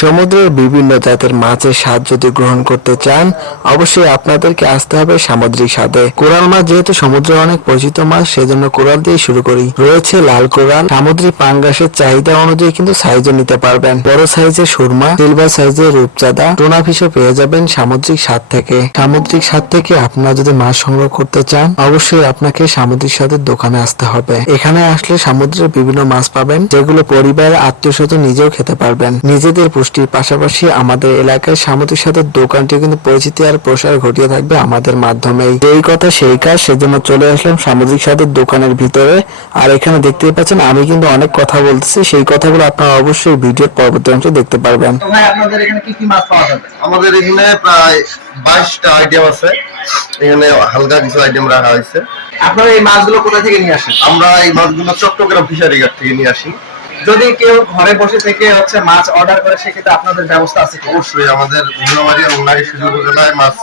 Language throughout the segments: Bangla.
সমুদ্রের বিভিন্ন জাতের মাছের স্বাদ যদি গ্রহণ করতে চান, অবশ্যই আপনাদেরকে আসতে হবে সামুদ্রিক স্বাদে। কোরাল মাছ যেহেতু সমুদ্রের অনেক পরিচিত মাছ, সেজন্য কোরাল দিয়ে শুরু করি। রয়েছে লাল কোরাল। সামুদ্রিক পাঙ্গাসের চাহিদা অনুযায়ী কিন্তু সাইজও নিতে পারবেন। বড় সাইজের সুরমা সিলভার সাইজের রূপচাঁদা, টোনা ফিশও পেয়ে যাবেন সামুদ্রিক স্বাদ থেকে। সামুদ্রিক স্বাদ থেকে আপনারা যদি মাছ সংগ্রহ করতে চান, অবশ্যই আপনাকে সামুদ্রিক স্বাদের দোকানে আসতে হবে। এখানে আসলে সমুদ্রের বিভিন্ন মাছ পাবেন, যেগুলো পরিবার আত্মীয় স্বজন নিজেও খেতে পারবেন। নিজেদের পুষ্টির পাশাপাশি আমাদের এলাকায় সামুদ্রিক স্বাদের দোকানটি কিন্তু পরিচিতি আর প্রসার ঘটিয়ে থাকবে আমাদের মাধ্যমেই। যেই কথা সেই কাজ সেজন্য চলে আসলাম সামুদ্রিক স্বাদের দোকানের ভিতরে। আর এখানে দেখতেই পাচ্ছেন আমি কিন্তু অনেক কথা বলতেছি সেই কথাগুলো আপনারা অবশ্যই ভিডিওর পরবর্তী অংশে দেখতে পারবেন। ভাই আপনাদের এখানে কি কি মাছ পাওয়া যাবে? আমাদের এখানে প্রায় বাইশটা আইটেম আছে। এখানে হালকা কিছু আইটেম রাখা হয়েছে। আপনারা এই মাছগুলো কোথা থেকে নিয়ে আসেন? আমরা এই মাছগুলো চট্টগ্রাম ফিশারি ঘাট থেকে নিয়ে আসি। যদি কেউ ঘরে বসে থেকে হচ্ছে মাছ অর্ডার করে সেক্ষেত্রে আপনাদের ব্যবস্থা আছে অবশ্যই আমাদের ভুলবাড়ি এবং নারী সুযোগ উপজেলায় মাছ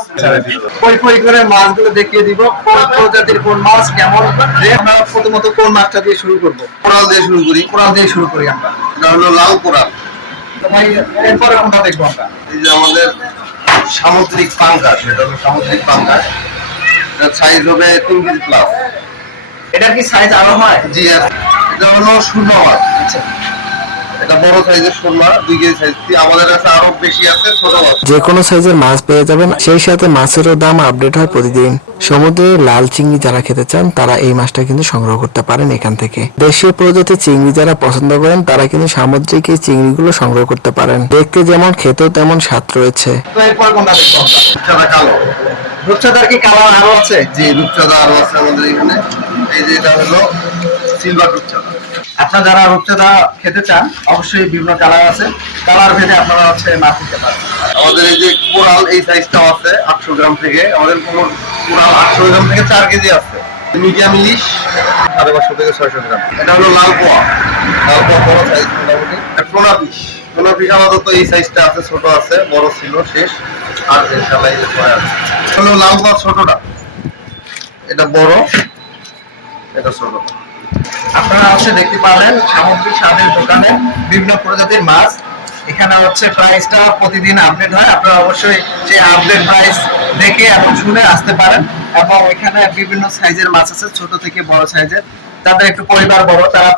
দিল পরি পরি করে মাছগুলো দেখিয়ে দিব। কোন প্রজাতির কোন মাছ কেমন? রেট আমরা প্রথমত কোন মাছটা দিয়ে শুরু করব? কোরাল দিয়ে শুরু করি। কোরাল দিয়ে শুরু করি আমরা। এটা হলো লাল কোরাল। ভাই এরপরে কোনটা দেখব আমরা। এই যে আমাদের সামুদ্রিক পাঙ্গাস এটা হলো সামুদ্রিক পাঙ্গাস। এটা সাইজ হবে তিন কেজি প্লাস এটার কি সাইজ আরও হয়? জি আর এটা হলো সুরমা মাছ আচ্ছা। এটা বড় সাইজের সুরমা দুই কেজি সাইজ আমাদের কাছে আরও বেশি আছে ছোট মাছ যে কোনো সাইজের মাছ পেয়ে যাবেন সেই সাথে মাছেরও দাম আপডেট হয় প্রতিদিন। সমুদ্রের লাল চিংড়ি যারা খেতে চান তারা এই মাছটা কিন্তু সংগ্রহ করতে পারেন এখান থেকে। দেশীয় প্রজাতির চিংড়ি যারা পছন্দ করেন তারা কিন্তু সামুদ্রিক এই চিংড়িগুলো সংগ্রহ করতে পারেন। দেখতে যেমন খেতেও তেমন স্বাদ রয়েছে। রূপচাঁদার কি কালার আরও আছে? যে রূপচাঁদা আরও আছে আমাদের এখানে। এই যে এটা হলো সিলভার রূপচাঁদা। আপনারা যারা রূপচাঁদা খেতে চান, অবশ্যই বিভিন্ন কালার আছে। কালার ভেদে আপনারা হচ্ছে মাছ নিতে পারেন। আমাদের এই যে কোরাল, এই সাইজটাও আছে আটশো গ্রাম থেকে। আমাদের কোরাল আটশো গ্রাম থেকে চার কেজি আছে। মিডিয়াম ইলিশ, সাড়ে পাঁচশো থেকে ছয়শো গ্রাম। এটা হলো লাল পোয়া। লাল পোয়া বড় সাইজ মোটামুটি। টোনা পিস। টোনা পিস আপাতত এই সাইজটা আছে, ছোট আছে, বড় ছিল, শেষ। আর যে হলো লাল পোয়া ছোটটা। এটা বড়, এটা ছোট। আপনারা হচ্ছে দেখতে পাবেন সামুদ্রিক স্বাদের দোকানে বিভিন্ন প্রজাতির মাছ। এখানে হচ্ছে প্রাইসটা প্রতিদিন আপডেট হয়। আপনারা অবশ্যই সেই আপডেট প্রাইস দেখে এবং শুনে আসতে পারেন। এবং এখানে বিভিন্ন সাইজের মাছ আছে, ছোট থেকে বড় সাইজের যাদের একটু পরিবার বড়, তারা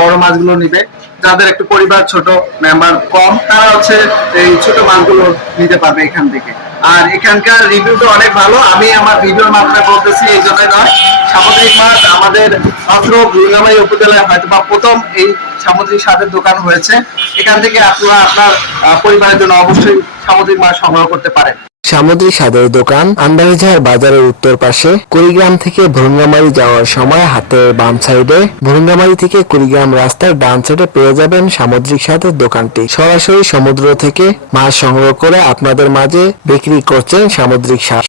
বড় মাছগুলো নিবে। যাদের একটু পরিবার ছোট মেম্বার কম, তারা হচ্ছে এই ছোট মাছগুলো নিতে পারবে এখান থেকে। আর এখানকার রিভিউ তো অনেক ভালো। আমি আমার ভিডিওর মাধ্যমে বলতেছি, এই জন্য নয়। সামুদ্রিক মাছ আমাদের মাত্র গুরুগামাই উপজেলায় হয়তো বা প্রথম এই সামুদ্রিক স্বাদের দোকান হয়েছে। এখান থেকে আপনারা আপনার পরিবারের জন্য অবশ্যই সামুদ্রিক মাছ সংগ্রহ করতে পারেন। সামুদ্রিক সাদের দোকান, আন্দারিঝার বাজারের উত্তর পাশে, কুড়িগ্রাম থেকে ভুরুঙ্গামারি যাওয়ার সময় হাতের বাম সাইডে। ভুরুঙ্গামারি থেকে কুড়িগ্রাম রাস্তার ডান সাইডে পেয়ে যাবেন সামুদ্রিক সাদের দোকানটি। সরাসরি সমুদ্র থেকে মাছ সংগ্রহ করে আপনাদের মাঝে বিক্রি করছেন সামুদ্রিক স্বাদ